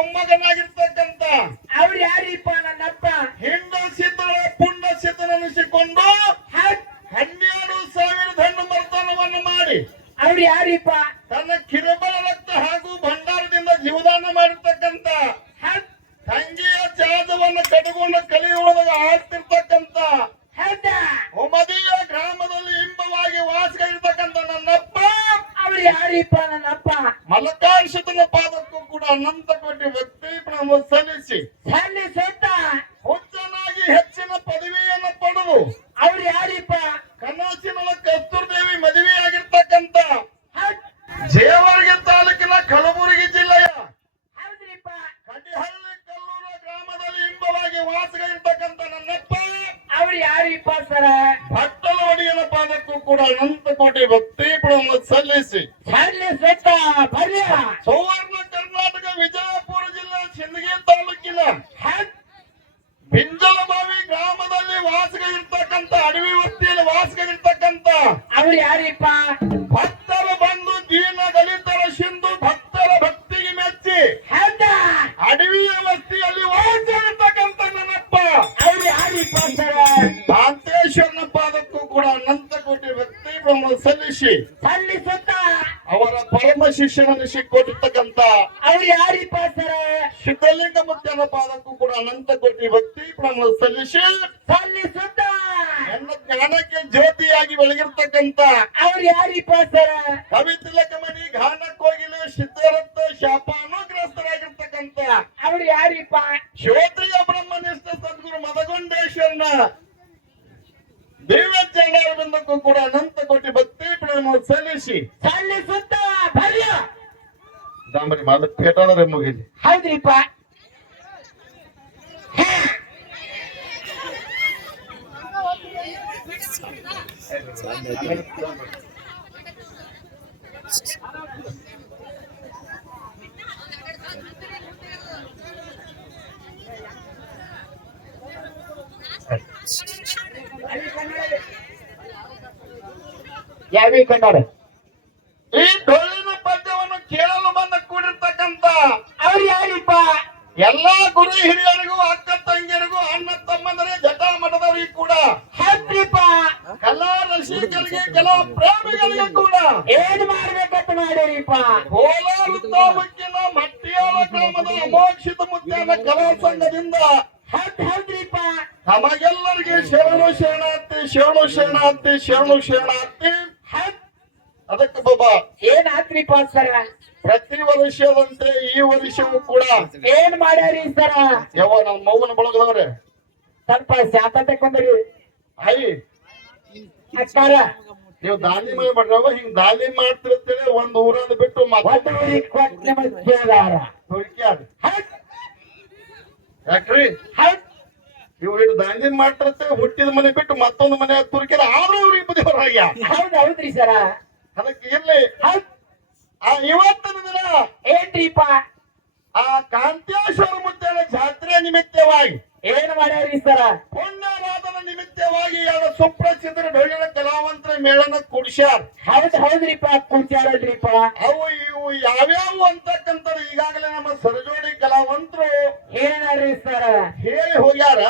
ಮೊಮ್ಮಗನಾಗಿರ್ತಕ್ಕಂತ ಅವ್ರು ಯಾರಿಪ್ಪ ನನ್ನಪ್ಪ? ಹಿಂಡ ಸಿದ್ಧಳ ಪುಂಡ ಸಿದ್ಧನೆನಿಸಿಕೊಂಡು 12,000 ಹೆಣ್ಣು ಮರ್ತನವನ್ನು ಮಾಡಿ ಅವ್ರು ಯಾರಿಪ್ಪ? ತನ್ನ ಕಿರುಬಲ ರಕ್ತ ಹಾಗೂ ಭಂಡಾರದಿಂದ ಜೀವದಾನ ಮಾಡಿರ್ತಕ್ಕಂತ ತಂಗಿಯ ಜಾದವನ್ನು ಕಡಿಕೊಂಡು ಕಲಿಯುವುದಾಗ ಆಗ್ತಿರ್ತಕ್ಕಂತ ಉಮದಿಯ ಗ್ರಾಮದಲ್ಲಿ ಇಂಬವಾಗಿ ವಾಸ ಇರ್ತಕ್ಕಂಥ ನನ್ನಪ್ಪ ಅವ್ರು ಯಾರಿಪ್ಪ ನನ್ನಪ್ಪ? ಮಲಕಾರ್ಷಿತನ ಪಾದಕ್ಕೂ ಕೂಡ ಅನಂತ ಕೋಟಿ ಭಕ್ತಿ ಪ್ರಣಾಮ ಸಲ್ಲಿಸಿ ಹುಚ್ಚನಾಗಿ ಹೆಚ್ಚಿನ ಪದವಿಯನ್ನು ಪಡೆದು ಅವ್ರು ಯಾರಿಪ್ಪ? ಕನಸಿನ ಕಸ್ತೂರ್ದೇವಿ ಮದುವೆಯಾಗಿರ್ತಕ್ಕಂಥ ಜೇವರ್ಗಿ ತಾಲೂಕಿನ ಕಲಬುರಗಿ ಜಿಲ್ಲೆಯ ಕಡಿಹಳ್ಳಿ ಕಲ್ಲೂರ ಗ್ರಾಮದಲ್ಲಿ ಇಂಬವಾಗಿ ವಾಸ ಇರ್ತಕ್ಕಂಥ ನನ್ನಪ್ಪ ಅವ್ರು ಯಾರಿಪ್ಪ ಸರ? ಭಟ್ಟಲವಾಡಿಯನ ಪಾದಕ್ಕೂ ಕೂಡ ಅನಂತ ಕೋಟಿ ಭಕ್ತಿ ಪ್ರಣಾಮ ಸಲ್ಲಿಸಿ ಸುವರ್ಣ ಕರ್ನಾಟಕ ವಿಜಯಪುರ ಜಿಲ್ಲೆ ಸಿಂದಗಿ ತಾಲೂಕಿನ ಬಿಂಜಲಬಾವಿ ಗ್ರಾಮದಲ್ಲಿ ವಾಸ ಇರ್ತಕ್ಕಂಥ ಅಡವಿ ವಸ್ತಿಯಲ್ಲಿ ವಾಸ ಇರ್ತಕ್ಕಂಥ ಅವ್ರು ಯಾರಿಪ್ಪ? ಭಕ್ತರ ಬಂದು ದೀನ ದಲಿತರ ಸಿಂಧು ಭಕ್ತರ ಭಕ್ತಿಗೆ ಮೆಚ್ಚಿ ಅಡವಿಯ ವಸ್ತಿಯಲ್ಲಿ ವಾಸ ಇರ್ತಕ್ಕಂಥ ನನ್ನಪ್ಪ ಅವ್ರು ಯಾರಿಪ್ಪ ಸರ? ಕಾಂತೇಶ್ವರನ ಪಾದಕ್ಕೂ ಕೂಡ ಅನಂತ ಕೋಟಿ ಭಕ್ತಿ ಪ್ರಣಾಮ ಸಲ್ಲಿಸಿ ಅವರ ಪರಮ ಶಿಷ್ಯನನ್ನಿಸಿಕೊಟ್ಟಿರ್ತಕ್ಕಂಥ ಅವ್ರು ಯಾರಿಪ್ಪ ಸರ? ಸಿದ್ಧಲಿಂಗ ಮುತ್ತನ ಪಾದಕ್ಕೂ ಕೂಡ ಅನಂತ ಕೋಟಿ ಭಕ್ತಿ ಪ್ರಣಾಮ ಸಲ್ಲಿಸಿ ನನ್ನ ಜ್ಞಾನಕ್ಕೆ ಜ್ಯೋತಿಯಾಗಿ ಬೆಳಗಿರ್ತಕ್ಕಂಥ ಅವ್ರು ಯಾರಿಪ್ಪ ಸರ? ಕವಿತಿಲಕಮಣಿ ಘಾನ ಕೋಗಿಲೆ ಸಿದ್ಧರಥ ಶಾಪಾನುಗ್ರಸ್ತರಾಗಿರ್ತಕ್ಕಂಥ ಅವ್ರು ಯಾರಿಪ್ಪ? ಶ್ರೋತ್ರಿಯ ಬ್ರಹ್ಮನಿಷ್ಠ ಸದ್ಗುರು ಮದಗೊಂಡೇಶ್ವರನ ದಿವ್ಯ ಚರಣಾರವಿಂದಕ್ಕೂ ಕೂಡ ಅನಂತ ಕೋಟಿ ಭಕ್ತಿ ಪ್ರಣಾಮ ಸಲ್ಲಿಸಿ ದಾಮರಿ ಮಾದ ಪೇಟಾಳರೆ ಮುಗಿಲಿ. ಹೌದ್ರಿಪ್ಪ. ಯಾವೇ ಕಂಡಾರ ಈ ಡೊಳ್ಳಿನ ಪದ್ಯವನ್ನು ಕೇಳಲು ಬಂದ ಕೂಡಿರ್ತಕ್ಕಂಥ ಅವ್ರು ಯಾರಿಪ್ಪ? ಎಲ್ಲಾ ಗುರು ಹಿರಿಯರಿಗೂ ಅಕ್ಕ ತಂಗಿಯರಿಗೂ ಅಣ್ಣ ತಮ್ಮಂದರೆ ಜಟಾ ಮಠದವರಿಗೂ ಕೂಡ ಕಲಾ ರಸಿಕರಿಗೆ ಕಲಾ ಪ್ರೇಮಿಗಳಿಗೆ ಕೂಡ ಏನ್ ಮಾಡ್ಬೇಕಂತ ಮಾಡಿರಿಪ್ಪ? ಕೋಲಾರ ತಾಲೂಕಿನ ಮಟ್ಟಿಯಾಳ ಗ್ರಾಮದ ಅಮೋಕ್ಷಿತ ಮುತ್ಯಾನ ಕಲಾ ಸಂಘದಿಂದ ಹೌದ್ರಿಪ್ಪ. ತಮಗೆಲ್ಲರಿಗೆ ಶರಣು ಶರಣಾರ್ಥಿ ಶರಣು ಶರಣಾರ್ಥಿ ಶರಣು ಶರಣಾರ್ಥಿ. ಅದಕ್ಕೆ ಬಾಬಾ ಏನಾತ್ರಿಪ್ಪ ಸರ? ಪ್ರತಿ ವರ್ಷದಂತೆ ಈ ವರ್ಷವೂ ಕೂಡ ಏನ್ ಮಾಡ್ಯಾರಿ ಸರ? ಯಾವ ನಮ್ಮ ಮೌನ ಬಳಗದವ್ರೆ ಸ್ವಲ್ಪ ಶಾತ ತಕೊಂಡ್ರಿ ಅಯ್ಯ ಅಕ್ಕಾರ ನೀವು ದಾಳಿ ಮಾಡ್ರವ ಹಿಂಗ್ ದಾಳಿ ಮಾಡ್ತಿರ್ತೇಳಿ ಒಂದ್ ಊರನ್ನ ಬಿಟ್ಟು ಯಾಕ್ರಿ ಇವ್ ಇಟ್ಟು ದಾಂಧಿ ಮಾಡ್ತಿರ್ತೇವೆ ಹುಟ್ಟಿದ ಮನೆ ಬಿಟ್ಟು ಮತ್ತೊಂದು ಮನೆ ತುರ್ಕಿರ ಆದ್ರೂ ಅವ್ರಿಗೆ ಬುದ್ಧಿವರಾಗ್ಯ. ಹೌದ್ರಿ ಸರ. ಅದಕ್ಕೆ ಇರ್ಲಿ ಇವತ್ತಿನ ದಿನ ಏನ್ರಿಪ್ಪ? ಆ ಕಾಂತೇಶ್ವರ ಮುತ್ತೇನ ಜಾತ್ರೆ ನಿಮಿತ್ತವಾಗಿ ಏನ್ ಮಾಡ್ಯಾರಿ ಸರ? ಪುಣ್ಯರಾಧನ ನಿಮಿತ್ತವಾಗಿ ಎರಡು ಸುಪ್ರಸಿದ್ಧ ಡೊಳ್ಳಿನ ಕಲಾವಂತರ ಮೇಳನ ಕುಡಿಸ್ಯಾರ. ಹೌದ್ರಿಪ್ಪ ಕುಡ್ಸ್ಯಾರಲ್ರಿಪ್ಪ. ಅವು ಇವು ಯಾವ್ಯಾವು ಅಂತಕ್ಕಂಥದ್ದು ಈಗಾಗಲೇ ನಮ್ಮ ಸರಜೋಡಿ ಕಲಾವಂತರು ಏನಾರಿ ಸರ ಹೇಳಿ ಹೋಗ್ಯಾರ.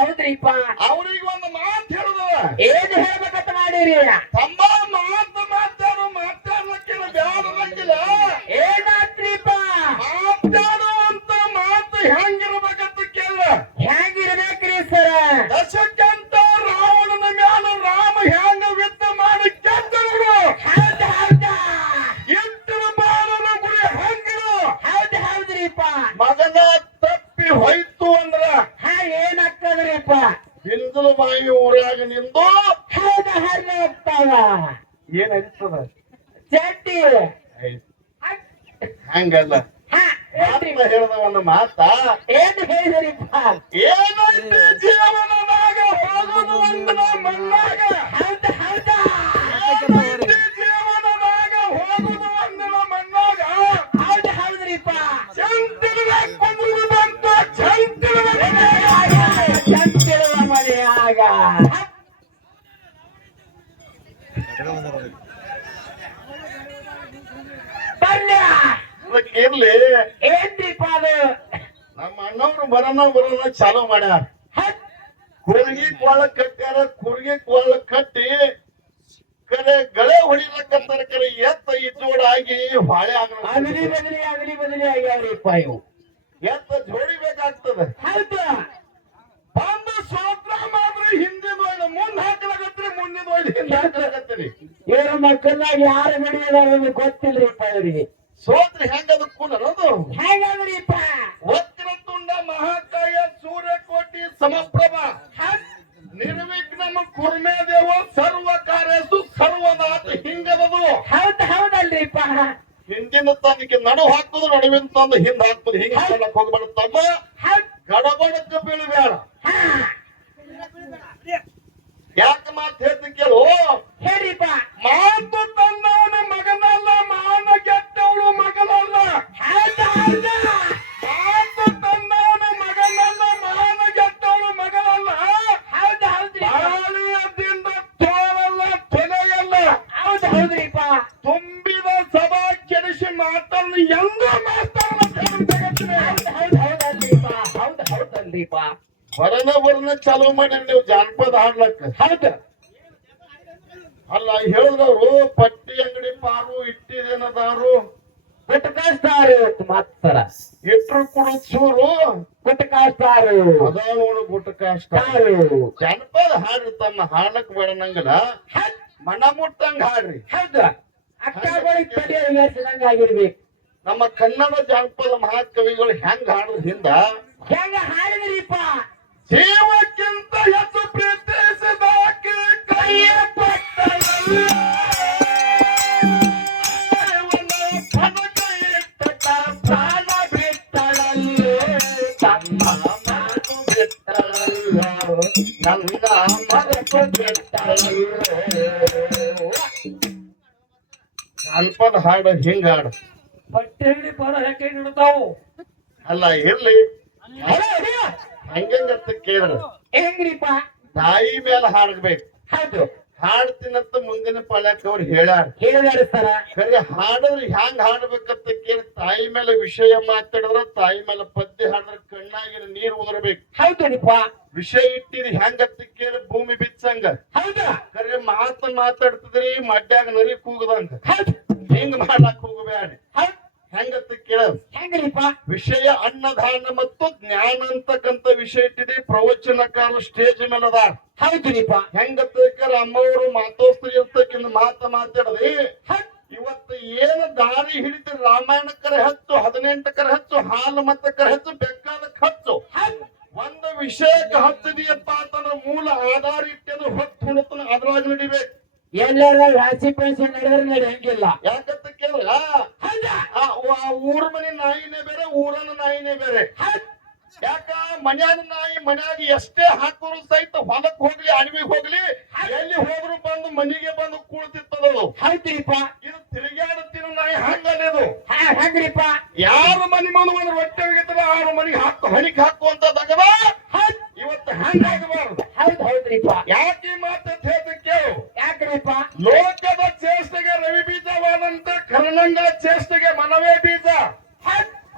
ಹೌದ್ರಿಪ್ಪ. ಅವ್ರಿಗೆ ಒಂದು ಮಾತು ಹೇಳುದವ. ಏನ್ ಹೇಳ್ಬೇಕಂತ ಮಾಡಿರಿ? ತಮ್ಮ ಮಾತು ಮಾತಾಡ್ಲಕ್ಕಿಲ್ಲ ಬ್ಯಾಡಲಕ್ಕಿಲ್ಲ. ಏನಾತ್ರಿಪ್ಪ? ಮಾತಾಡುವಂತ ಮಾತು ಹೆಂಗಿರ್ಬೇಕಂತ ಕೇಳ. ಹೆಂಗಿರ್ಬೇಕ್ರಿ ಸರ? ದಶಕಂತ ರಾವಣನ ಮ್ಯಾಲ ರಾಮ ಹೆಂಗ ಯುದ್ಧ ಮಾಡಿ ಗೆದ್ದರು. ಇಟ್ಟರ ಬಾಳನ ಗುರಿ ಹೆಂಗಿರು. ಹೌದ್ರಿಪ್ಪ. ಮಗನ ತಪ್ಪಿ ಹೋಯ್ತು ಅಂದ್ರ ಏನಾಗ್ತದ್ರಿಪ್ಪ? ಬಿಂದಲು ಬಾಯಿ ಊರಾಗ ನಿಂದು ಹರಿತಾವ. ಏನ್ ಅನಿಸ್ತದ ಚಡ್ಡಿ ಹಂಗಲ್ಲ. ಹೇಳಿದ ಒಂದು ಮಾತ ಏನ್ ಹೇಳಿದ್ರಿಪ್ಪ? ಏನಂತೆ ಜೀವನದಾಗ ಹೋಗೋದು ಒಂದಿನ ಮಣ್ಣಾಗ. ಜೀವನದಾಗ ಹೋಗುದು ಒಂದಿನ ಮಣ್ಣಾಗ. ಹೌದ್ರಿಪ್ಪ. ಚಂತಿರುವ ಕೊಂದು ಬಂತು ಚಂತಿರುವ ಮನೆಯಾಗ ಬರ್ಲ ಇರ್ಲಿ. ಏನ್ರಿಪ್ಪ ಅದು? ಹೌದು ನಮ್ಮ ಅಣ್ಣವ್ರು ಬರೋಣ ಚಾಲೂ ಮಾಡ್ಯಾರ. ಹೌದ್ ಕುರ್ಗಿ ಕೋಳ ಕಟ್ಟ್ಯಾರ, ಕುರ್ಗಿ ಕೋಳ ಕಟ್ಟಿ ಕರೆ ಗಳೆ ಹೊಡಿಲಕ್ಕಂತಾರ. ಕರೆ ಎತ್ತ ಇದ್ದೋಡಾಗಿ ಹೊಳೆ ಅಗಲಿ ಬದಲಿ ಆಗ್ಯಾವ್ರಿಪ್ಪ ಇವು. ಎತ್ತ ಜೋಡಿಬೇಕಾಗ್ತದ. ಹೌದು ಬಂದು ಸೋತ್ರ ಮಾಡ್ರಿ ಹಿಂದಿನ ಒಯ್ದು ಮುಂದ್ ಹಾಕಲಾಗತ್ರಿ, ಮುಂದಿನ ಒಯ್ದು ಹಿಂದೆ ಹಾಕಲಾಗತ್ರಿ. ಇವ್ರ ಮಕ್ಕಳಾಗ ಯಾರು ನಡೆಯೋದು ಗೊತ್ತಿಲ್ರಿಪ್ಪ ಇವರಿಗೆ. ಸೋತ್ರಿ ಹೆಂಗದಕ್ಕೂ ಅನ್ನೋದು ಹೇಗಾದ್ರಿಪ್ಪ ವಕ್ರತುಂಡ ಮಹಾಕಾಯ ಸೂರ್ಯಕೋಟಿ ಸಮಪ್ರಭ ನಿರ್ವಿಘ್ನಮ ಕುರ್ಮೇ ದೇವ ಸರ್ವ ಕಾರ್ಯಸು ಸರ್ವನಾಥ ಹಿಂಗದದು. ಹೌದಲ್ರಿಪ್ಪ. ಹಿಂದಿನ ತಂದಕ್ಕೆ ನಡು ಹಾಕುದು, ನಡುವಿನ ತಂದು ಹಿಂದ್ ಹಾಕುದು. ಹಿಂಗ ಹೇಳಕ್ ಹೋಗ್ಬೇಡ ತಮ್ಮ, ಗಡಬಡಕ್ಕ ಬೀಳಬೇಡ. ಯಾಕೆ ಮಾತು ಹೇಳ್ತೀನಿ ಕೇಳು. ಹೇಳ್ರಿಪ್ಪ. ಮಾತು ತಂದವನ ಮಗನಲ್ಲ, ಮಾನ ಗೆಟ್ಟವಳು ಮಗನಲ್ಲ. ಮಾತು ತಂದವನ ಮಗನಲ್ಲ, ಮಾನ ಗೆಟ್ಟವಳು ಮಗನಲ್ಲ. ಬಾಳಿಯದಿಂದ ತೋರಲ್ಲ, ತೊಲೆಯಲ್ಲ. ಹೌದ್ರಿಪ್ಪ. ತುಂಬಿದ ಸಭಾ ಕೆಡಿಸಿ ಮಾತನ್ನು ಎಂದೂ ಹೌದಲ್ರಿಪ್ಪ. ವರ್ಣ ಚಾಲೂ ಮಾಡಿ ನೀವು ಜಾನಪದ ಹಾಡ್ಲಕ್ಕ. ಹೌದು ಅಲ್ಲ ಹೇಳಿದವ್ರು ಪಟ್ಟಿ ಅಂಗಡಿ ಪಾರು ಇಟ್ಟಿದೇನದಾರು ಗುಟ್ಕಾಸ್ತಾರು ಮಾತಾರ ಇಟ್ರು ಕೂಡ ಚೂರು ಗುಟ್ಕಾಸ್ತಾರು ಅದ ನೋಡು ಗುಟ್ಟಕ ಅಷ್ಟ. ಜಾನಪದ ಹಾಡ್ರಿ ತಮ್ಮ, ಹಾಡ್ಲಕ್ ಬೇಡ ನಂಗಲ್ಲ, ಮನ ಮುಟ್ಟಂಗ ಹಾಡ್ರಿ. ಹೌದು ಅಕ್ಕಗಳಿಗೆ ತಡೆಯಂಗ ಆಗಿರ್ಬೇಕು. ನಮ್ಮ ಕನ್ನಡ ಜಾನಪದ ಮಹಾಕವಿಗಳು ಹೆಂಗ್ ಹಾಡಿದ ಹಿಂದ ಹೆಂಗ ಹಾಡಿದ್ರಿಪ್ಪ. ಜೀವಕ್ಕಿಂತ ಹೆಚ್ಚು ಪ್ರೀತಿಸಿದಾಕಿ ಕೈಯ ಪಟ್ಟಳಲ್ಲ, ಪದಕ ಇಟ್ಟ ಪ್ರಾಣ ಬಿಟ್ಟಳಲ್ಲ, ತಮ್ಮ ಮಾತು ಬಿಟ್ಟಳಲ್ಲ, ನನ್ನ ಮನಸ್ಸು ಬಿಟ್ಟಳಲ್ಲ. ಜಾನಪದ ಹಾಡು ಹಿಂಗ ಹಾಡು. ಬಟ್ಟೆ ಬರ ಯಾಕೆ ಹಿಡ್ತಾವು. ಅಲ್ಲ ಇರ್ಲಿ, ಹಂಗಂಗತ್ತ ಕೇಳ. ಹೆಂಗ್ರಿಪ್ಪ. ತಾಯಿ ಮೇಲೆ ಹಾಡ್ಬೇಕು. ಹೌದು ಹಾಡ್ತೀನಂತ ಮುಂದಿನ ಪಾಳ್ಯಕ್ ಅವ್ರು ಹೇಳ್ಯಾರ. ಹೇಳಿದಾರೆ ಸರ. ಖರೆ ಹಾಡಿದ್ರೆ ಹ್ಯಾಂಗ ಹಾಡ್ಬೇಕಂತ ಕೇಳಿ ತಾಯಿ ಮೇಲೆ ವಿಷಯ ಮಾತಾಡಿದ್ರ, ತಾಯಿ ಮೇಲೆ ಪದ್ಯ ಹಾಡಿದ್ರೆ ಕಣ್ಣಾಗಿನ ನೀರ್ ಉದರ್ಬೇಕು. ಹೌದರಿಪ್ಪ. ವಿಷಯ ಇಟ್ಟಿರಿ ಹೆಂಗತ್ತ ಕೇಳಿ ಭೂಮಿ ಬಿಚ್ಚಂಗ. ಹೌದಾ ಖರೆ ಮಾತಾಡ್ತಿದ್ರಿ ಮಡ್ಯಾಗ ನರಿ ಕೂಗದಂಗ. ಹೌದು ಹಿಂಗ್ ಮಾಡ್ಲಾಕ್ ಹೋಗಬೇಡಿ. ಹೌದ್ ಹೆಂಗತ್ತ ಕೇಳ. ಹೆಂಗ್ರಿಪ್ಪ. ವಿಷಯ ಅನ್ನದಾನ ಮತ್ತು ಜ್ಞಾನ ಅಂತಕ್ಕಂತ ವಿಷಯ ಇಟ್ಟಿದೆ. ಪ್ರವಚನಕಾರ ಸ್ಟೇಜ್ ಮೇಲೆ ಅದಾರ. ಹೌದ್ರಿಪ್ಪ. ಹೆಂಗತ್ತ ಅಮ್ಮವರು ಮಾತೋಸ್ತ್ರಿ ಇರ್ತಕ್ಕಿಂತ ಮಾತಾಡದ್ರಿ. ಇವತ್ತು ಏನ ದಾರಿ ಹಿಡಿದ್ರಿ, ರಾಮಾಯಣಕ್ಕರ ಹೆಚ್ಚು, 18ಕರ ಹೆಚ್ಚು, ಹಾಲು ಮತ್ತಕ್ಕರ ಹೆಚ್ಚು, ಬೆಕ್ಕಾದಕ್ ಹೆಚ್ಚು. ಒಂದು ವಿಷಯಕ್ಕೆ ಹತ್ತಿದೆಯಪ್ಪ ಅಂತಂದ್ರೆ ಮೂಲ ಆಧಾರ ಇಟ್ಟೇನು ಹೊತ್ತು ಹುಣತನ ಅದ್ರಾಗ ನಡಿಬೇಕು. ಎಲ್ಲಾರ ರಾಶಿ ಪಂಚಿ ನಡೆದ್ರೆ ನಡೆಯಂಗಿಲ್ಲ. ಯಾಕಂತ ಕೇಳಿದ್ರ ಊರ ಮನೆ ನಾಯಿನೇ ಬೇರೆ, ಊರನ ನಾಯಿನೇ ಬೇರೆ. ಯಾಕ ಮನ್ಯಾಗ ನಾಯಿ ಮನ್ಯಾಗ ಎಷ್ಟೇ ಹಾಕೋರು ಸಹಿತ ಹೊಲಕ್ ಹೋಗ್ಲಿ ಅಡವಿಗೆ ಹೋಗ್ಲಿ ಎಲ್ಲಿ ಹೋದ್ರು ಬಂದು ಮನೆಗೆ ಬಂದು ಕೂಳ್ತಿತ್ತದದು. ಹೌದ್ರಿಪ್ಪ. ಇದು ತಿರುಗಾಡುತ್ತಿನ ನಾಯಿ ಹಂಗಲ್ಲಿದು. ಹಂಗ್ರಿಪ್ಪ. ಯಾರು ಮನೆ ಮುಂದೆ ಒಂದು ರೊಟ್ಟೆ ಹೋಗಿದ್ರೆ ಆರು ಮನೆಗೆ ಹಣಿಗೆ ಹಾಕುವಂತದಾಗದ. ಇವತ್ತು ಹಂಗಾಗಬಾರದು. ಹೌದ್ರಿಪ್ಪ. ಯಾಕೆ ಮಾತು ಹೇಳ್ತ ಕೇಳು. ಯಾಕ್ರಿಪ್ಪ. ಲೋಕದ ಚೇಷ್ಟೆಗೆ ರವಿ ಬೀಜವಾದಂತ ಕರ್ಣಂಗ ಚೇಷ್ಟೆಗೆ ಮನವೇ ಬೀಜ.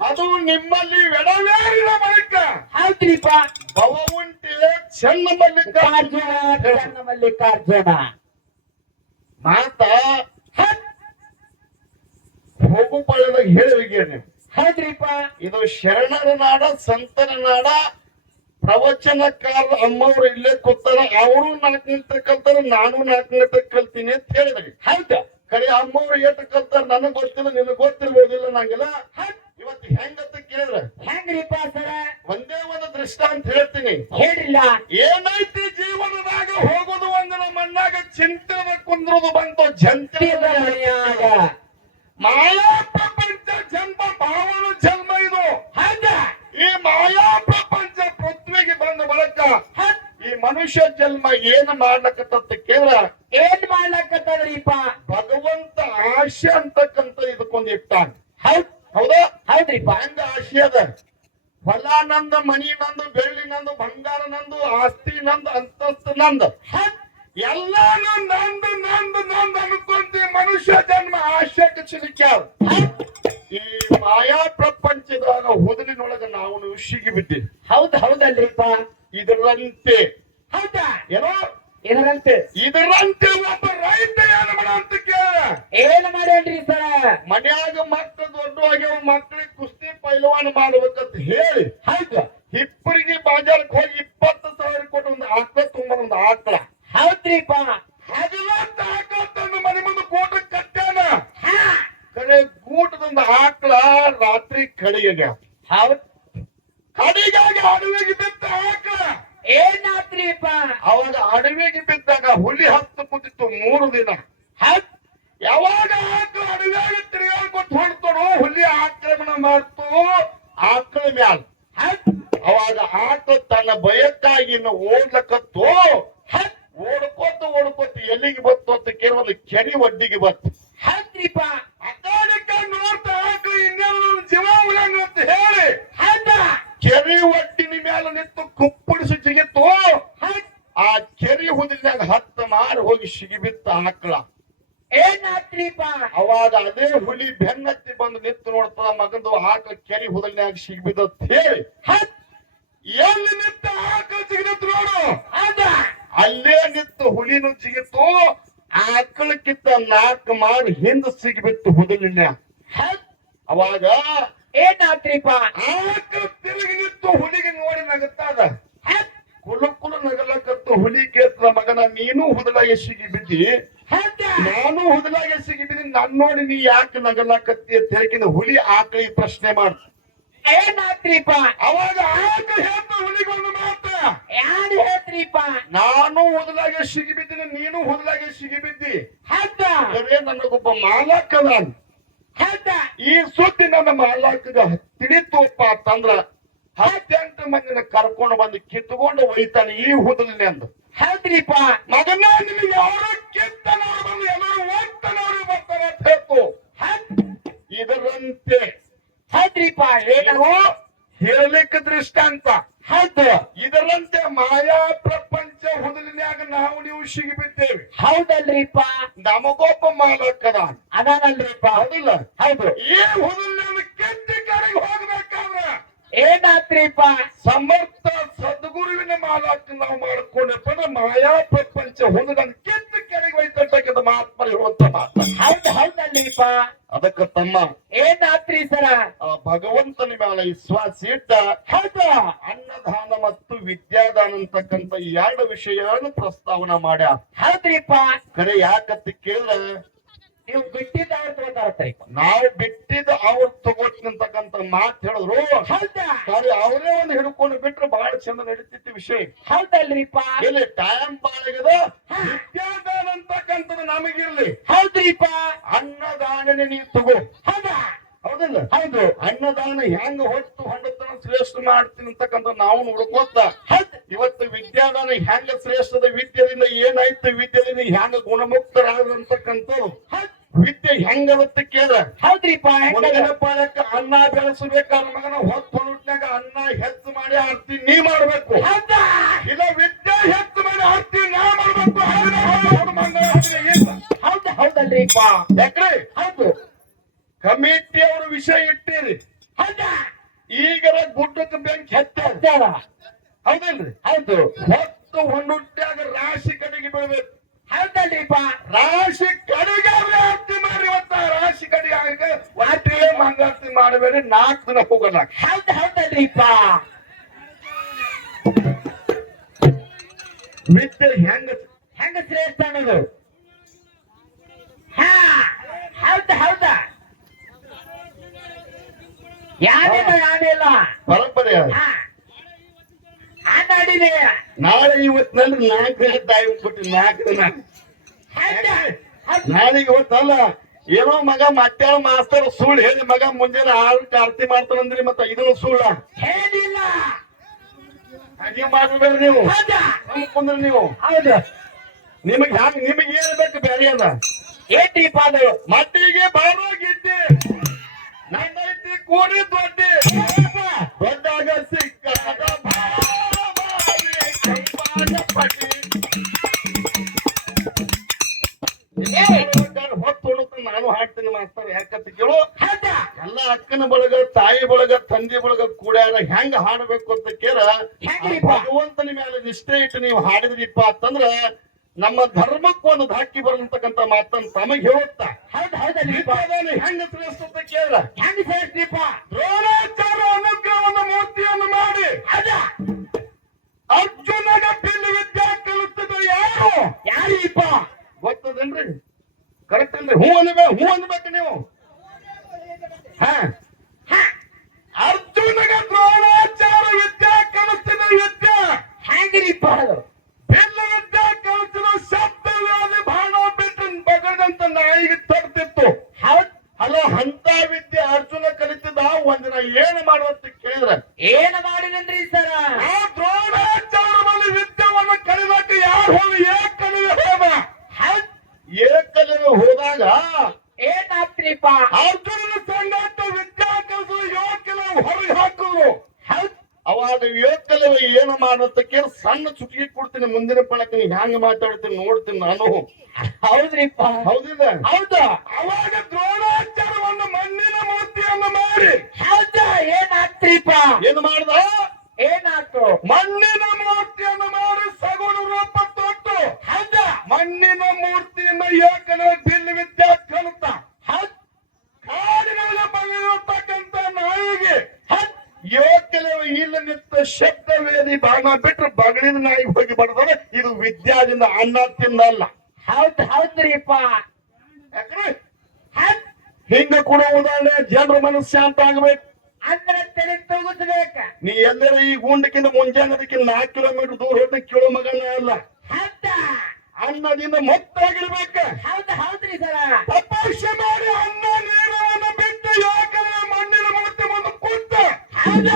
ಅದು ನಿಮ್ಮಲ್ಲಿ ಎಡವೇರಿನ ಬಳಿಕ. ಹೌದ್ರಿಪ್ಪ. ಭವ ಉಂಟೆ ಚೆನ್ನ ಮಲ್ಲಿಕಾರ್ಜುನ ಮಾತ ಹೋಗು ಪಳ್ಳದಾಗ ಹೇಳುವಿಗೆ ನೀವು. ಹೌದ್ರಿಪ್ಪ. ಇದು ಶರಣರ ನಾಡ, ಸಂತರ ನಾಡ. ಪ್ರವಚನಕಾರ ಅಮ್ಮವ್ರು ಇಲ್ಲೇ ಕೂತಾರ. ಅವರು 4 ಗಂಟೆ ಕಲ್ತಾರ, ನಾನು 4 ಗಂಟೆ ಕಲ್ತೀನಿ ಅಂತ ಹೇಳಿದ್ರಿ. ಹೌದು ಕರೆ ಅಮ್ಮವ್ರು ಏಟ ಕಲ್ತಾರ ನನಗ್ ಗೊತ್ತಿಲ್ಲ, ನಿನಗ್ ಗೊತ್ತಿರ್ಬೋದಿಲ್ಲ ನಂಗೆಲ್ಲ. ಇವತ್ತು ಹೆಂಗಂತ ಕೇಳಿದ್ರ ಹೆಂಗ್ರಿಪ್ಪ ಸರ. ಒಂದೇ ಒಂದು ದೃಷ್ಟಾಂತ ಹೇಳ್ತೀನಿ. ಹೇಳ್ರಿಲ್ಲ. ಏನೈತಿ ಜೀವನದಾಗ ಹೋಗೋದು ಒಂದು, ನಮ್ಮ ಮಣ್ಣಾಗ ಚಿಂತನೆ ಕುಂದ್ರದು ಬಂತು ಜಂತಿ ಮನೆಯಾಗ. ಮಾಯಾ ಪ್ರಪಂಚ ಜನ್ಮ ಭಾವನ ಜನ್ಮ ಇದು. ಈ ಮಾಯಾ ಪ್ರಪಂಚ ಪೃಥ್ವಿಗೆ ಬಂದ ಬಳಕ ಈ ಮನುಷ್ಯ ಜನ್ಮ ಏನ್ ಮಾಡ್ಲಕತ್ತ ಕೇಳ. ಏನ್ ಮಾಡ್ಲಕತ್ತದ್ರಿಪ್ಪ. ಭಗವಂತ ಆಶೆ ಅಂತಕ್ಕಂತ ಇದಕ್ಕೊಂದು ಇಟ್ಟಾನ. ಹೌದಾ. ಹೌದ್ರಿಪ್ಪ. ಹಂಗ ಆಶೆ ಅದ. ಹೊಲ ನಂದು, ಮನಿ ನಂದು, ಬೆಳ್ಳಿ ನಂದು, ಬಂಗಾರ ನಂದು, ಆಸ್ತಿ ನಂದು, ಅಂತಸ್ತು ನಂದು, ಎಲ್ಲಾನು ನಂದು ನಂದು ನಂದು ಅನ್ಕೊಂತ ಮನುಷ್ಯ ಜನ್ಮ ಆಶೆಕ್ಕೆ ಸಿಲುಕ್ಯಾವ. ಈ ಮಾಯಾ ಪ್ರಪಂಚದಾಗ ಹುದಲಿನೊಳಗ ನಾವು ವಿಷಿಗೆ ಬಿದ್ದಿ ಹೌದಲ್ರಿಪ್ಪ. ಇದರಂತೆ ಹೌದಾ ಏನೋ ಇದರಂತೆ ಇದರಂತೆ ಒಬ್ಬ ರೈತ ಏನು ಮಾಡ ಅಂತ ಕೇಳ ಏನ್ ಮಾಡೇನ್ರಿ ಸರ? ಮನ್ಯಾಗ ಮಕ್ಕಳು ದೊಡ್ಡವಾಗ್ಯಾವ, ಮಕ್ಕಳಿಗೆ ಕುಸ್ತಿ ಪೈಲವಾನ ಮಾಡ್ಬೇಕಂತ ಹೇಳಿ ಹೌದು ಹಿಪ್ಪರಿಗೆ ಬಾಜಾರಕ್ಕೆ ಹೋಗಿ 20,000 ಕೊಟ್ಟು ಒಂದು ಆಕಳ ಒಂದು ಆಕಳ ಹೌದ್ರಿಪ್ಪ. 14 ಆಕಳ ತಂದು ಮನೆ ಮುಂದೆ ಗೂಟ ಕಟ್ಟಾನ. ಕಡೆ ಗೂಟದೊಂದು ಆಕಳ ರಾತ್ರಿ ಕಡೆಗೆ ಹೌದ್ ಕಡೆಗಾಗಿ ಅಡವಿಗೆ ಬಿದ್ದ ಆಕಳ ಏನಾತ್ರಿಪ್ಪ? ಅವಾಗ ಅಡವಿಗೆ ಬಿದ್ದಾಗ ಹುಲಿ ಹತ್ತು ಕೂತಿತ್ತು 3 ದಿನ. ಹೌದ್ ಯಾವಾಗ ಆಕಳ ಅಡವಿಯಾಗ ತಿರುಗಾಡ್ಕೊಟ್ಟು ಹೊಡ್ತಾರೋ ಹುಲಿ ಆಕ್ರಮಣ ಮಾಡ್ತು ಆಕಳ ಮ್ಯಾಲ. ಅವಾಗ ಆಕಳ ತನ್ನ ಭಯಕ್ಕಾಗಿ ಇನ್ನು ಓಡ್ಲಕತ್ತು. ಓಡ್ಕೋತ ಎಲ್ಲಿಗೆ ಬತ್ತು ಅಂತ ಕೇಳಿ ಕೆರಿ ಒಡ್ಡಿಗೆ ಬತ್ತು. ಹೌದ್ರಿಪ್ಪ. ಅಕಾಲಿಕ ನೋಡ್ತಾ ಆಕಳ ಇನ್ನೇನು ಜೀವ ಉಳಂಗ ಅಂತ ಹೇಳಿ ಕೆರಿ ಒಡ್ಡಿನ ಮ್ಯಾಲ ನಿಂತು ಕುಪ್ಪಡಿಸಿ ಜಿಗಿತ್ತು. ಆ ಕೆರಿ ಹುದಿಲ್ನಾಗ 10 ಮಾರು ಹೋಗಿ ಸಿಗಿಬಿತ್ತ ಆಕಳ. ಏನಾತ್ರಿಪ್ಪ? ಅವಾಗ ಅದೇ ಹುಲಿ ಬೆನ್ನತ್ತಿ ಬಂದು ನಿಂತು ನೋಡ್ತದ ಮಗಂದು ಆಕಳ ಕೆರಿ ಹುದಲ್ನ್ಯಾಗ ಸಿಗಿಬಿದ್ದ ಹೇಳಿ ಎಲ್ಲಿ ನಿಂತ ಆಕಳ ಸಿಗಿತ್ತು ನೋಡು. ಅಲ್ಲೇ ನಿಂತು ಹುಲಿನೂ ಸಿಗಿತ್ತು. ಆಕಳಕ್ಕಿಂತ 4 ಮಾರು ಹಿಂದ ಸಿಗಿಬಿತ್ತು ಹುದಲಿನ್ಯಾಗ. ಅವಾಗ ಏನಾತ್ರಿಪ್ಪ? ಆಕಳ ತಿರುಗಿ ನಿಂತು ಹುಲಿಗೆ ನೋಡಿ ನಗುತ್ತಾದ. ಕುಲು ನಗಲಕತ್ತು ಹುಲಿ ಕೇಳ್ತದ, ಮಗನ ನೀನು ಹುದಲಾಗೆ ಸಿಗಿ ಬಿದ್ದಿ, ನಾನು ಹುದಲಾಗೆ ಸಿಗಿ ಬಿದ್ದಿ, ನನ್ ನೋಡಿ ನೀ ಯಾಕೆ ನಗಲಾಕತ್ತಿ ಅಂತ ಹೇಳ್ಕಿನ ಹುಲಿ ಆಕಳಿಗೆ ಪ್ರಶ್ನೆ ಮಾಡ್ತ. ಏನಾತ್ರಿಪ್ಪ? ಅವಾಗ ಆಕಳ ಹೇಳ್ತ ಹುಲಿಗೊಂದು ಮಾತ, ಯಾರು ಹೇಳ್ತ್ರಿಪ್ಪ? ನಾನು ಹುದಲಾಗೆ ಸಿಗಿ ಬಿದ್ದೀನಿ, ನೀನು ಹುದಲಾಗೆ ಸಿಗಿ ಬಿದ್ದಿ. ನನಗೊಬ್ಬ ಮಾಲಕ್ ಅದಾನ. ಈ ಸುದ್ದಿ ನನ್ನ ಮಾಲಕಗ ತಿಳಿತುಪ್ಪ ಅಂತಂದ್ರ 18 ಮಂದಿನ ಕರ್ಕೊಂಡು ಬಂದು ಕಿತ್ಕೊಂಡು ಒಯ್ತಾನೆ ಈ ಹುದಲಿನಿಂದ. ಹೌದ್ರಿಪ್ಪ. ಮಗನ ನಿನಗೆ ಯಾರು ಕಿತ್ತನವ್ರು ಬಂದು ಎಲ್ಲರೂ ಓದ್ತಾನವ್ರು ಬರ್ತಾರೆ ಅಂತ ಹೇಳ್ತು. ಇದರಂತೆ ಹೌದ್ರಿಪ್ಪ. ಏನು ಹೇಳಲಿಕ್ಕೆ ದೃಷ್ಟಾಂತ. ಹೌದು ಇದರಂತೆ ಮಾಯಾ ಪ್ರಪಂಚ ಹುದಲಿನ್ಯಾಗ ನಾವು ನೀವು ಸಿಗಿಬಿದ್ದೇವೆ. ಹೌದಲ್ರಿಪ್ಪ. ನಮಗೊಬ್ಬ ಮಾಲಕದ ಅದಾನಲ್ರಿಪ್ಪ. ಹೌದಿಲ್ಲ? ಹೌದು. ಈ ಹುದಲಿನ ಕೆತ್ತಿ ಕಡೆಗೆ ಹೋಗ್ಬೇಕಾದ್ರ ಏನಾತ್ರಿಪ್ಪ? ಸಮರ್ಥ ಸದ್ಗುರುವಿನ ಮಾಲಕ ನಾವು ಮಾಡ್ಕೊಂಡಪ್ಪ. ಮಾಯಾ ಪ್ರಪಂಚ ಹುದಲನ್ನು ಕೆತ್ತಿ ಕೆರೆಗೆ ಒಯ್ತಕ್ಕಂಥ ಮಹಾತ್ಮ ಹೇಳುವಂತ ಮಾತ. ಹೌದಲ್ರಿಪ್ಪ. ಅದಕ್ಕೆ ತಮ್ಮ ಏನಾತ್ರಿ ಸರ? ಆ ಭಗವಂತನ ಮೇಲೆ ವಿಶ್ವಾಸ ಇಟ್ಟ ಹೌದು ಅನ್ನದಾನ ಮತ್ತು ವಿದ್ಯಾದಾನ ಅಂತಕ್ಕಂಥ 2 ವಿಷಯವನ್ನು ಪ್ರಸ್ತಾವನೆ ಮಾಡ್ಯ. ಹೌದ್ರಿಪ್ಪ. ಕಡೆ ಯಾಕಂತ ಕೇಳಿದ್ರೆ ನೀವು ಬಿಟ್ಟಿದ್ದ ಅವ್ರು ತಗೋತಾರತ್ರಿ. ನಾವು ಬಿಟ್ಟಿದ್ದು ಅವ್ರು ತಗೋತಕ್ಕಂತ ಮಾತು ಹೇಳಿದ್ರು. ಹೌದಾ? ಸರಿ, ಅವರೇ ಒಂದು ಹಿಡ್ಕೊಂಡು ಬಿಟ್ರೆ ಬಹಳ ಚಂದ ನಡೀತಿತ್ತು ವಿಷಯ. ಹೌದಲ್ರಿಪ್ಪ. ಇಲ್ಲಿ ಟೈಮ್ ಬಾಳಗದ ವಿದ್ಯಾದಾನ ಅಂತಕ್ಕಂಥದ್ದು ನಮಗಿರ್ಲಿ. ಹೌದ್ರಿಪ್ಪ. ಅನ್ನದಾನನೇ ನೀವು ತಗೋ. ಹೌದಾ? ಹೌದಿಲ್ಲ? ಹೌದು. ಅನ್ನದಾನ ಹೆಂಗ ಹೊತ್ತು ಹೊಂಡತನ ಶ್ರೇಷ್ಠ ಮಾಡ್ತೀನಿ ಅಂತಕ್ಕಂಥ ನಾವು ನೋಡ್ಕೋತ ಇವತ್ತು ವಿದ್ಯಾದಾನ ಹೆಂಗ ಶ್ರೇಷ್ಠದ ವಿದ್ಯೆದಿಂದ ಏನಾಯ್ತು, ವಿದ್ಯೆದಿಂದ ಹೆಂಗ ಗುಣಮುಕ್ತರಾದಂತಕ್ಕಂಥದ್ದು ವಿದ್ಯೆ ಹೆಂಗವತ್ತ ಕೇಳ. ಹೌದ್ರಿಪ್ಪ. ಮುಂದಿನ ಪಾಲಕ್ಕೆ ಅನ್ನ ಬೆಳೆಸಬೇಕಾದ್ರೆ ಮಗನ ಹೊತ್ತು ಹೊರಟ್ನಾಗ ಅನ್ನ ಹೆಚ್ಚು ಮಾಡಿ ಆರ್ತಿ ನೀ ಮಾಡ್ಬೇಕು. ಹೌದಾ? ಇಲ್ಲ ವಿದ್ಯೆ ಹೆಚ್ಚು ಮಾಡಿ ಆರ್ತಿ ನಾ ಮಾಡ್ಬೇಕು. ಹೌದಲ್ರಿಪ್ಪ. ಯಾಕ್ರಿ? ಹೌದು. ಕಮಿಟಿ ಅವರು ವಿಷಯ ಇಟ್ಟಿರಿ. ಹೌದಾ? ಈಗರ ಗುಡ್ಡಕ್ಕೆ ಬೆಂಕಿ ಹತ್ತಾರ. ಹೌದಲ್ರಿ? ಹೌದು. ಹೊತ್ತು ಹೊಂಡುಟ್ಟಾಗ ರಾಶಿ ಕಡೆಗೆ ಬೀಳ್ಬೇಕು. ಹೌದಲ್ರಿಪ್ಪ. ರಾಶಿ ಕಡೆಗೆ ಆರ್ತಿ ಮಾಡಿ ಇವತ್ತ ರಾಶಿ ಕಡೆಗೆ ಆಗ ಒಟ್ಟೆ ಮಂಗಾರ್ತಿ ಮಾಡಬೇಡಿ. 4 ದಿನ ಹೋಗಲ್ಲ. ಹೌದಲ್ರಿಪ್ಪ. ವಿದ್ಯೆ ಹೆಂಗ ಶ್ರೇಷ್ಠ ಅನ್ನೋದು. ಹೌದಾ? ಯಾರಿಲ್ಲ ಪರಂಪರೆ. ಆಟಾಡಿದೆ. ನಾಳೆ ಇವತ್ತಿನಲ್ಲಿ 4 ದಿನ ಟೈಮ್ ಕೊಟ್ಟು 4 ದಿನ. ನಾಳೆಗೆ ಇವತ್ತಲ್ಲ ಏನೋ ಮಗ ಮಧ್ಯಾಹ್ನ ಮಾಸ್ತರ್ ಸುಳ್ಳು ಹೇಳಿ ಮಗ ಮುಂಜಾನೆ 6ಕ್ಕೆ ಆರತಿ ಮಾಡ್ತಾರಂದ್ರಿ. ಮತ್ತ ಇದನ್ನು ಸುಳ್ಳ ಹೇಳಿಲ್ಲ. ಹಾಗೆ ಮಾಡ್ಬೇಡ್ರಿ ನೀವು. ಕುಂದ್ರಿ ನೀವು. ಹೌದು. ನಿಮಗೆ ಏನ್ ಬೇಕು ಬೇರೆ ಅದ ಏನ್ರಿಪ್ಪ ಅದು? ಮಟ್ಟಿಗೆ ಬಾರೋಗಿದ್ದೆ ನನ್ನೈತಿ ಕೂಡಿ ದೊಡ್ಡಾಗ ಸಿಕ್ಕಾದ ಹೊತ್ತು ನಾನು ಹಾಡ್ತೀನಿ ಮಾಸ್ತರ್. ಯಾಕಂತ ಕೇಳು, ಎಲ್ಲ ಪ್ರಕಾರ ಹೆಂಗ ಹಾಡಬೇಕು ಅಂತ ಕೇಳ ಹೆಂಗ್ರಿಪ್ಪ? ಭಗವಂತನ ಮೇಲೆ ನಿಷ್ಠೆ ಇಟ್ಟು ನೀವು ಹಾಡಿದ್ರಿಪ್ಪ ಅಂತಂದ್ರ ನಮ್ಮ ಧರ್ಮಕ್ಕೆ ಒಂದು ಧಾಕಿ ಬರತಕ್ಕಂತ ಮಾತನ್ನ ತಮಗ್ ಹೇಳುತ್ತಾ ಹೌದಲ್ರಿಪ್ಪ? ವಿದ್ಯಾದಾನ ಹೆಂಗ ಶ್ರೇಷ್ಠ ಅಂತ ಕೇಳ ಹೆಂಗ್ ಸೇರ್ಸ್ರಿಪ್ಪ? ದ್ರೋಣಾಚಾರ್ಯ ಅನುಗ್ರಹವನ್ನು ಮೂರ್ತಿಯನ್ನು ಮಾಡಿ ಹೌದ? ಅರ್ಜುನಗ ಬಿಲ್ಲು ವಿದ್ಯಾ ಕಲಿಸ್ತದ ಯಾರು ಯಾರಿಪ್ಪ? ಗೊತ್ತದೇನ್ರಿ? ಕರೆಕ್ಟ್ ಅಲ್ರಿ? ಹೂ ಅನ್ಬೇಕು ನೀವು. ಹಾ, ಅರ್ಜುನಗ ದ್ರೋಣಾಚಾರ್ಯ ವಿದ್ಯಾ ಕಲಿಸ್ತಿದ ವಿದ್ಯಾ ಹೆಂಗ್ರಿಪ್ಪ ಅದು? ಬಿಲ್ಲು ವಿದ್ಯಾ ಕಲಿಸಿದ ಶಬ್ದವ್ಯಾಧಿ ಬಾಣ ಬಿಟ್ಟು ಬಗದಂತ ನಾಯಿಗೆ ತರ್ತಿತ್ತು. ಹೌದ್? ಅಲ್ಲ, ಅಂತ ವಿದ್ಯೆ ಅರ್ಜುನ ಕಲಿತಿದ್ದ. ಒಂದಿನ ಏನು ಮಾಡುವಂತ ಕೇಳಿದ್ರ ಏನ್ ಮಾಡಿದನ್ರಿ ಸರ? ಆ ದ್ರೋಣಾಚಾರ್ಯ ಬಳಿ ವಿದ್ಯೆಯನ್ನು ಕಲಿಲಕ್ಕೆ ಯಾರು ಹೋಗಿ ಏಕಲಿಗೆ ಹೋದ. ಹೌದ್? ಏಕಲಿಗೆ ಹೋದಾಗ ಏನಾತ್ರಿಪ್ಪ? ಅರ್ಜುನನ ಸಂಗಾಟ ವಿದ್ಯಾ ಕಲಿಸುವ ಯುವಕಲ ಹೊರಗೆ ಹಾಕುದು. ಹೌದ್? ಅವಾಗ ಯುವಕಲವ ಏನು ಮಾಡುತ್ತ ಕೇಳಿ ಸಣ್ಣ ಚುಟಿಗೆ ಕೊಡ್ತೀನಿ. ಮುಂದಿನ ಪಳಕ್ಕೆ ನೀವು ಹ್ಯಾಂಗ ಮಾತಾಡ್ತೀನಿ ನೋಡ್ತೀನಿ ನಾನು. ಹೌದ್ರಿಪ್ಪ? ಹೌದಿಲ್ಲ? ಹೌದು. ಅವಾಗ ದ್ರೋಣಾಚಾರ್ಯವನ್ನು ಮಣ್ಣಿನ ಮೂರ್ತಿಯನ್ನು ಮಾಡಿ ಹೌದ? ಏನಾತ್ರಿಪ್ಪ? ಏನು ಮಾಡ್ದ? ಏನಾತು? ಮಣ್ಣಿನ ಮೂರ್ತಿಯನ್ನು ಮಾಡಿ ಸಗುಣ ರೂಪ ತೊಟ್ಟು ಹೌದ? ಮಣ್ಣಿನ ಮೂರ್ತಿಯಿಂದ ಏಕನ ಬಿಲ್ಲು ವಿದ್ಯಾ ಕಲಿತ. ಹೌದ್? ಕಾಡಿನಲ್ಲಿ ಬಂದಿರತಕ್ಕಂತ ನಾಯಿಗೆ ಏಕಲವ ಇಲ್ಲ ನಿಂತ ಶಬ್ದವೇದಿ ಬಾಣ ಬಿಟ್ಟರೆ ಬಗಳಿನ ನಾಯಿಗೆ ಹೋಗಿ ಬರ್ತದೆ. ಇದು ವಿದ್ಯಾದಿಂದ ಅನ್ನ ತಿಂದಲ್ಲ. ಹೌದ್ರಿಪ್ಪ? ಯಾಕ್ರೆ ಹೌದ್? ಹಿಂಗ ಕೂಡ ಉದಾಹರಣೆ ಜನರ ಮನಸ್ಸು ಶಾಂತ ಆಗ್ಬೇಕು. ಅಂದ್ರೆ ತಲೆ ತೂಗಿಸ್ಬೇಕ. ನೀ ಎಲ್ಲರ ಈ ಗುಂಡಕ್ಕಿಂತ ಮುಂಜಾನೆ ಅದಕ್ಕಿಂತ 4 ಕಿಲೋಮೀಟರ್ ದೂರ ಹೋದ ಕೇಳೋ ಮಗನ ಅಲ್ಲ. ಹೌದ? ಅನ್ನದಿಂದ ಮುಕ್ತಾಗಿರ್ಬೇಕ. ಹೌದ್ರಿ ಸರ? ತಪಸ್ಸೆ ಮಾಡಿ ಅನ್ನ ನೀರನ್ನು ಬಿಟ್ಟು ಯಾಕಂದ್ರೆ ಮಣ್ಣಿನ ಮೂರ್ತಿ ಮುಂದೆ ಕೂತ ಹೌದ?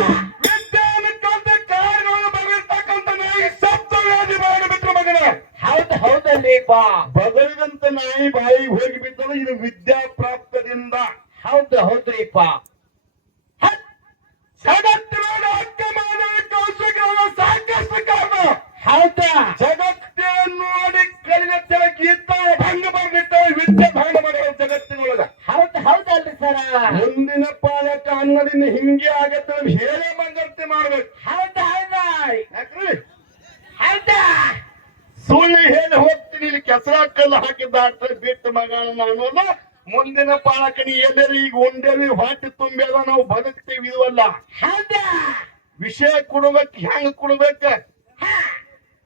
ವಿದ್ಯಾನ ಕಲ್ತ ಕಾಡಿನೊಳಗೆ ಬಗಿರ್ತಕ್ಕಂಥ ನಾಯಿ ಶಬ್ದವ್ಯಾಧಿ ಮಾಡಿಬಿಟ್ರು ಮಗನ. ಹೌದಲ್ರಿಪ್ಪ? ಬಗಳಿದಂತ ನಾಯಿ ಬಾಯಿಗೆ ಹೋಗಿ ಬಿದ್ದಳು. ಇದು ವಿದ್ಯಾ ಪ್ರಾಪ್ತದಿಂದ. ಹೌದ್ರಿಪ್ಪ? ಜಗತ್ತಿನೊಳಗೆ ಹಕ್ಕ ಮಾನವ ಕೌಶಲ್ಯಗಳ ಸಾಕಷ್ಟು ಕಾರಣ. ಹೌದ? ಜಗತ್ತೇ ನೋಡಿ ಕಲಿತ ಗೀತ ಭಂಗ ಬರ್ದಿಟ್ಟ ವಿದ್ಯೆ ಭಂಗ ಮಾಡುವ ಜಗತ್ತಿನೊಳಗ. ಹೌದಲ್ರಿ ಸರ? ಮುಂದಿನ ಪಾಲಕ ಅನ್ನದಿಂದ ಹಿಂಗೆ ಆಗತ್ತೆ ಹೇಳೇ ಮಂಗರ್ತಿ ಮಾಡ್ಬೇಕು. ಹೌದ? ಯಾಕ್ರಿ ಹೌದ? ಸುಳ್ಳು ಹೇಳಿ ಹೋಗ್ತೀನಿ. ಇಲ್ಲಿ ಕೆಸರಾಕಲ್ಲ ಹಾಕಿದ್ದ ಬಿಟ್ಟು ಮಗಳ ನಾನು ಅಲ್ಲ. ಮುಂದಿನ ಪಾಲಕ ನೀ ಎಲ್ಲರೂ ಈಗ ಉಂಡೇವಿ ಹೊಟ್ಟೆ ತುಂಬ್ಯಾದ ನಾವು ಬದುಕ್ತೀವಿ. ಇದು ಅಲ್ಲ ಹೌದ? ವಿಷಯ ಕೊಡ್ಬೇಕು. ಹೆಂಗ ಕೊಡ್ಬೇಕ?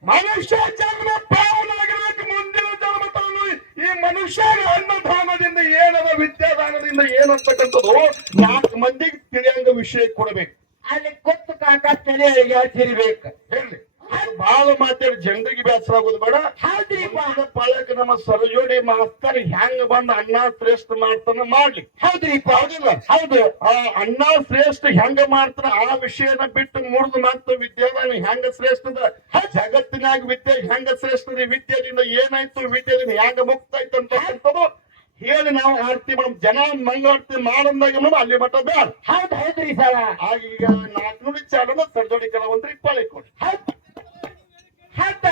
ಮನುಷ್ಯ ಜನ್ಮ ಪಾವನಾಗಿರ್ಬೇಕು. ಮುಂದಿನ ಜನ್ಮ ತಾನು ಈ ಮನುಷ್ಯ ಅನ್ನದಾನದಿಂದ ಏನದ ವಿದ್ಯಾದಾನದಿಂದ ಏನಂತಕ್ಕಂಥದ್ದು 4 ಮಂದಿಗೆ ತಿಳಿಯಂಗ ವಿಷಯ ಕೊಡ್ಬೇಕು. ಅಲ್ಲಿ ಕೊತ್ತು ಕಾಕ ತಲೆಗೆ ತಿರ್ಬೇಕು. ಹೇಳಿ ಬಹಳ ಮಾತಾಡಿ ಜನರಿಗೆ ಬೇಸರ ಆಗೋದು ಬೇಡ. ಹೌದ್ರಿಪ್ಪ? ಪಾಲಕ ನಮ್ಮ ಸರಜೋಡಿ ಮಾಸ್ತರ್ ಹೆಂಗ ಬಂದ ಅನ್ನ ಶ್ರೇಷ್ಠ ಮಾಡ್ತಾನ ಮಾಡ್ಲಿ. ಹೌದ್ರಿಪ್ಪ? ಹೌದಿಲ್ಲ? ಹೌದು. ಆ ಅನ್ನ ಶ್ರೇಷ್ಠ ಹೆಂಗ ಮಾಡ್ತಾನ ಆ ವಿಷಯನ ಬಿಟ್ಟು ಮುರಿದು ಮಾತ್ರ ವಿದ್ಯಾದಾನ ಹೆಂಗ ಶ್ರೇಷ್ಠದ. ಜಗತ್ತಿನಾಗ ವಿದ್ಯೆ ಹೆಂಗ ಶ್ರೇಷ್ಠದ. ವಿದ್ಯೆದಿಂದ ಏನಾಯ್ತು, ವಿದ್ಯೆದಿಂದ ಹೆಂಗ ಮುಕ್ತ ಆಯ್ತು ಅಂತಕ್ಕಂಥದ್ದು ಹೇಳಿ ನಾವು ಆರತಿ ಮಾಡ ಜನ ಮಂಗಳಾರತಿ ಮಾಡಂದಾಗ ಅಲ್ಲಿ ಮಟ್ಟ ಬೇಡ. ಹೌದ್ರಿ ಸರ? ಆಗ ಈಗ 4 ನುಡಿ ಚಾಲನ ಸರಜೋಡಿ ಕಲಾವಂತರಿಗೆ ಪಾಳಿ ಕೊಡಿ. ಹೌದ್?